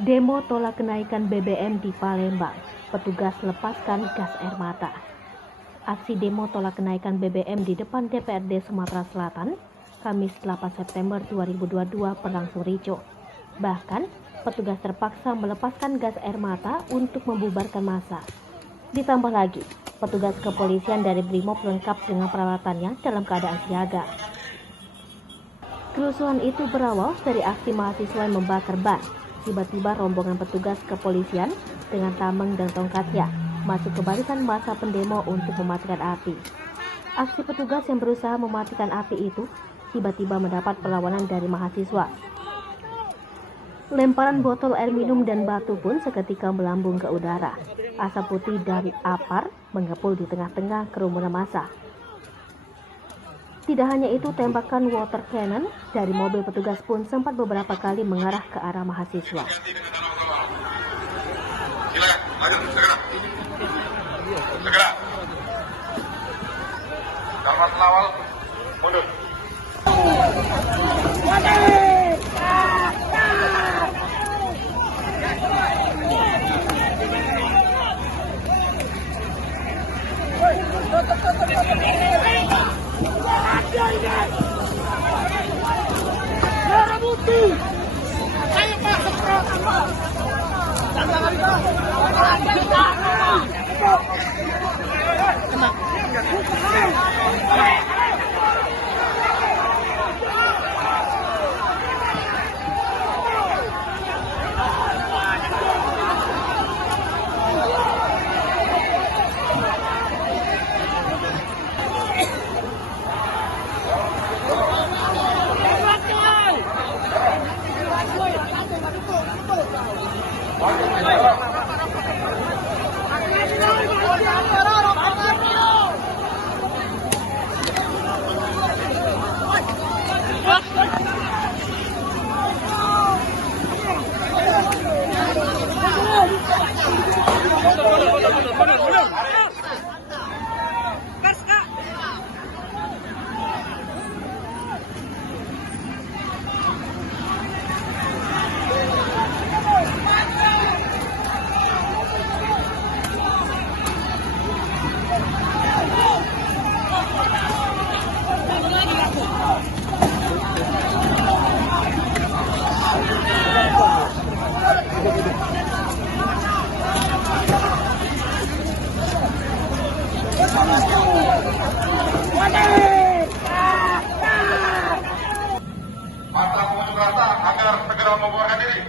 Demo tolak kenaikan BBM di Palembang, petugas lepaskan gas air mata. Aksi demo tolak kenaikan BBM di depan DPRD Sumatera Selatan, Kamis 8 September 2022 berlangsung ricuh. Bahkan, petugas terpaksa melepaskan gas air mata untuk membubarkan massa. Ditambah lagi, petugas kepolisian dari Brimob lengkap dengan peralatannya dalam keadaan siaga. Kerusuhan itu berawal dari aksi mahasiswa yang membakar ban. Tiba-tiba rombongan petugas kepolisian dengan tameng dan tongkatnya masuk ke barisan massa pendemo untuk mematikan api. Aksi petugas yang berusaha mematikan api itu tiba-tiba mendapat perlawanan dari mahasiswa. Lemparan botol air minum dan batu pun seketika melambung ke udara. Asap putih dari APAR mengepul di tengah-tengah kerumunan massa. Tidak hanya itu, tembakan water cannon dari mobil petugas pun sempat beberapa kali mengarah ke arah mahasiswa. Segera. Dapat lawal, mundur. Masa pengunjuk rasa agar segera membubarkan diri.